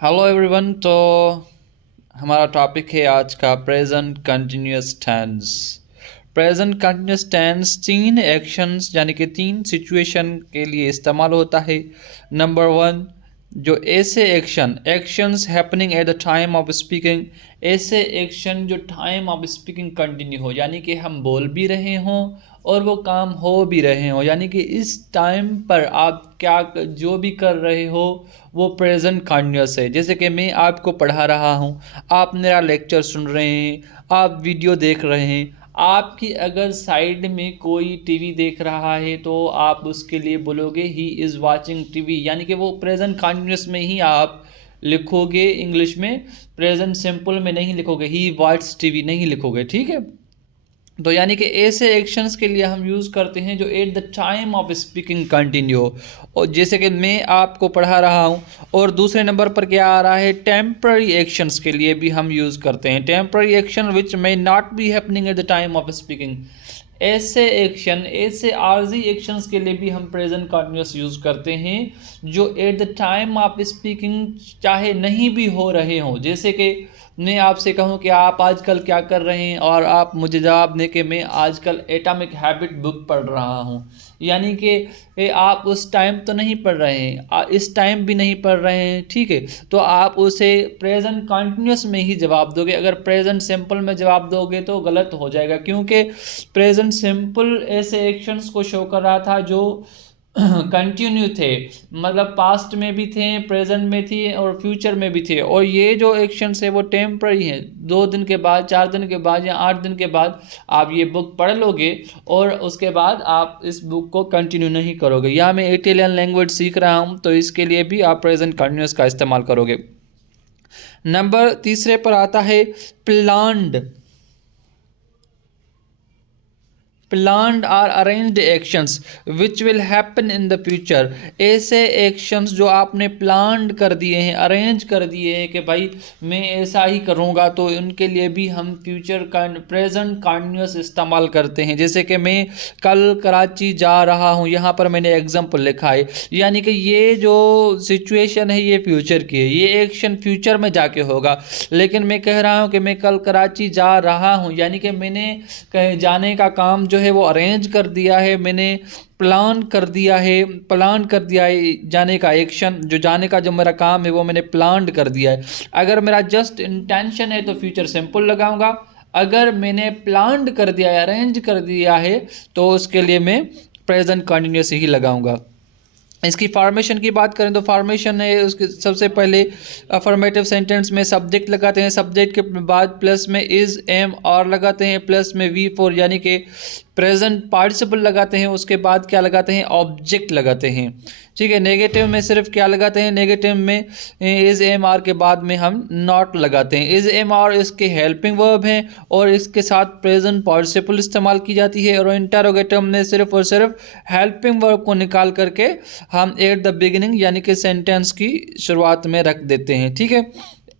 Hello everyone. तो हमारा topic है आज का present continuous tense. Present continuous tense तीन एक्शंस यानी कि तीन सिचुएशन के लिए इस्तेमाल होता है। नंबर वन, जो ऐसे actions happening at the time of speaking, ऐसे एक्शन जो टाइम ऑफ स्पीकिंग कंटिन्यू हो, यानी कि हम बोल भी रहे हों और वो काम हो भी रहे हों, यानी कि इस टाइम पर आप क्या जो भी कर रहे हो वो प्रेजेंट कंटिन्यूअस है। जैसे कि मैं आपको पढ़ा रहा हूँ, आप मेरा लेक्चर सुन रहे हैं, आप वीडियो देख रहे हैं। आपकी अगर साइड में कोई टीवी देख रहा है तो आप उसके लिए बोलोगे ही इज़ वाचिंग टीवी, यानी कि वो प्रेजेंट कंटिन्यूअस में ही आप लिखोगे। इंग्लिश में प्रेजेंट सिंपल में नहीं लिखोगे, ही वॉच टीवी नहीं लिखोगे, ठीक है। तो यानी कि ऐसे एक्शंस के लिए हम यूज़ करते हैं जो at the time of speaking continue हो। और जैसे कि मैं आपको पढ़ा रहा हूँ। और दूसरे नंबर पर क्या आ रहा है, टेम्पररी एक्शंस के लिए भी हम यूज़ करते हैं। Temporary action which may not be happening at the time of speaking, ऐसे एक्शन, ऐसे आर्जी एक्शंस के लिए भी हम प्रेजेंट कंटिन्यूअस यूज़ करते हैं जो at the time of speaking चाहे नहीं भी हो रहे हों। जैसे कि मैं आपसे कहूं कि आप आजकल क्या कर रहे हैं और आप मुझे जवाब दें कि मैं आजकल एटॉमिक हैबिट बुक पढ़ रहा हूं, यानी कि आप उस टाइम तो नहीं पढ़ रहे हैं, इस टाइम भी नहीं पढ़ रहे हैं, ठीक है। तो आप उसे प्रेजेंट कंटिन्यूअस में ही जवाब दोगे। अगर प्रेजेंट सिंपल में जवाब दोगे तो गलत हो जाएगा, क्योंकि प्रेजेंट सिंपल ऐसे एक्शंस को शो कर रहा था जो कंटिन्यू थे, मतलब पास्ट में भी थे, प्रेजेंट में थी और फ्यूचर में भी थे। और ये जो एक्शंस है वो टेम्पररी हैं। 2 दिन के बाद, 4 दिन के बाद या 8 दिन के बाद आप ये बुक पढ़ लोगे और उसके बाद आप इस बुक को कंटिन्यू नहीं करोगे। या मैं इटालियन लैंग्वेज सीख रहा हूँ तो इसके लिए भी आप प्रेजेंट कंटिन्यूअस का इस्तेमाल करोगे। नंबर तीसरे पर आता है planned. Planned or arranged actions which will happen in the future, ऐसे एक्शंस जो आपने प्लान्ड कर दिए हैं, अरेंज कर दिए हैं कि भाई मैं ऐसा ही करूँगा, तो उनके लिए भी हम फ्यूचर का प्रेजेंट कंटिन्यूअस इस्तेमाल करते हैं। जैसे कि मैं कल कराची जा रहा हूँ, यहाँ पर मैंने एग्जाम्पल लिखा है, यानी कि ये जो सिचुएशन है ये फ्यूचर की है, ये एक्शन फ्यूचर में जाके होगा। लेकिन मैं कह रहा हूँ कि मैं कल कराची जा रहा हूँ, यानी कि मैंने कहीं जाने का काम जो है वो अरेंज कर दिया है, मैंने प्लान कर दिया है जाने का एक्शन, जो जाने का जो मेरा काम है वो मैंने प्लान कर दिया है। अगर मेरा जस्ट इंटेंशन है तो फ्यूचर सिंपल लगाऊंगा। अगर मैंने प्लान कर दिया है, अरेंज कर दिया है, तो उसके लिए मैं प्रेजेंट कंटिन्यूअस ही लगाऊंगा। इसकी फॉर्मेशन की बात करें तो फॉर्मेशन है उसके सबसे पहले अफर्मेटिव सेंटेंस में सब्जेक्ट लगाते हैं, सब्जेक्ट के बाद प्लस में इज़ एम और लगाते हैं, प्लस में वी फोर यानी कि प्रेजेंट पार्टिसिपल लगाते हैं। उसके बाद क्या लगाते हैं, ऑब्जेक्ट लगाते हैं, ठीक है। नेगेटिव में सिर्फ क्या लगाते हैं, नेगेटिव में इज़ एम आर के बाद में हम नॉट लगाते हैं। इज़ एम आर इसके हेल्पिंग वर्ब हैं और इसके साथ प्रेजेंट पार्टिसिपल इस्तेमाल की जाती है। और इंटरोगेटिव में सिर्फ और सिर्फ हेल्पिंग वर्ब को निकाल करके हम एट द बिगिनिंग यानी कि सेंटेंस की शुरुआत में रख देते हैं, ठीक है।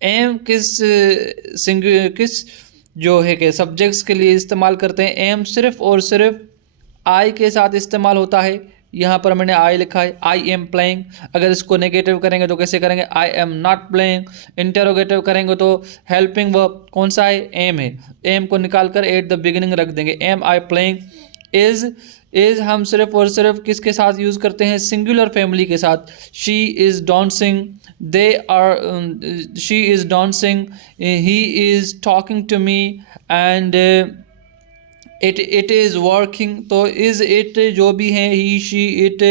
एम किस जो है कि सब्जेक्ट्स के लिए इस्तेमाल करते हैं, एम सिर्फ और सिर्फ आई के साथ इस्तेमाल होता है। यहाँ पर मैंने आई लिखा है, आई एम प्लेइंग। अगर इसको नेगेटिव करेंगे तो कैसे करेंगे, I am not playing. Interrogative करेंगे तो हेल्पिंग वर्ब कौन सा है, एम है, एम को निकाल कर एट द बिगिनिंग रख देंगे, एम आई प्लेइंग। इज हम सिर्फ और सिर्फ किसके साथ यूज़ करते हैं, सिंगुलर फैमिली के साथ। She is dancing, they are she is dancing, he is talking to me, and it is working. तो इज़ इट जो भी हैं, he she it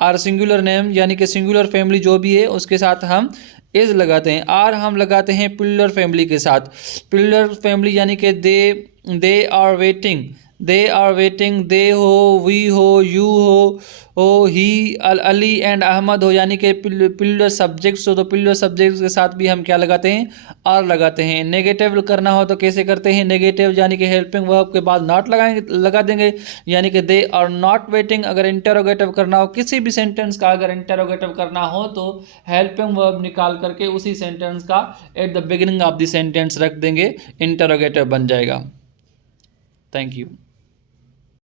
are singular name यानी कि सिंगुलर फैमिली जो भी है उसके साथ हम इज़ लगाते हैं। आर हम लगाते हैं प्लूरल फैमिली के साथ। प्लूरल फैमिली यानी कि दे आर वेटिंग, दे हो, वी हो, यू हो, ही, अली एंड अहमद हो, यानी कि प्लूरल सब्जेक्ट्स हो, तो प्लूरल सब्जेक्ट्स के साथ भी हम क्या लगाते हैं, आर लगाते हैं। नेगेटिव करना हो तो कैसे करते हैं, नेगेटिव यानी कि हेल्पिंग वर्ब के बाद नॉट लगा देंगे, यानी कि दे आर नॉट वेटिंग। अगर इंटरोगेटिव करना हो, किसी भी सेंटेंस का अगर इंटरोगेटिव करना हो तो हेल्पिंग वर्ब निकाल करके उसी सेंटेंस का at the beginning of the sentence रख देंगे, इंटरोगेटिव बन जाएगा। Thank you.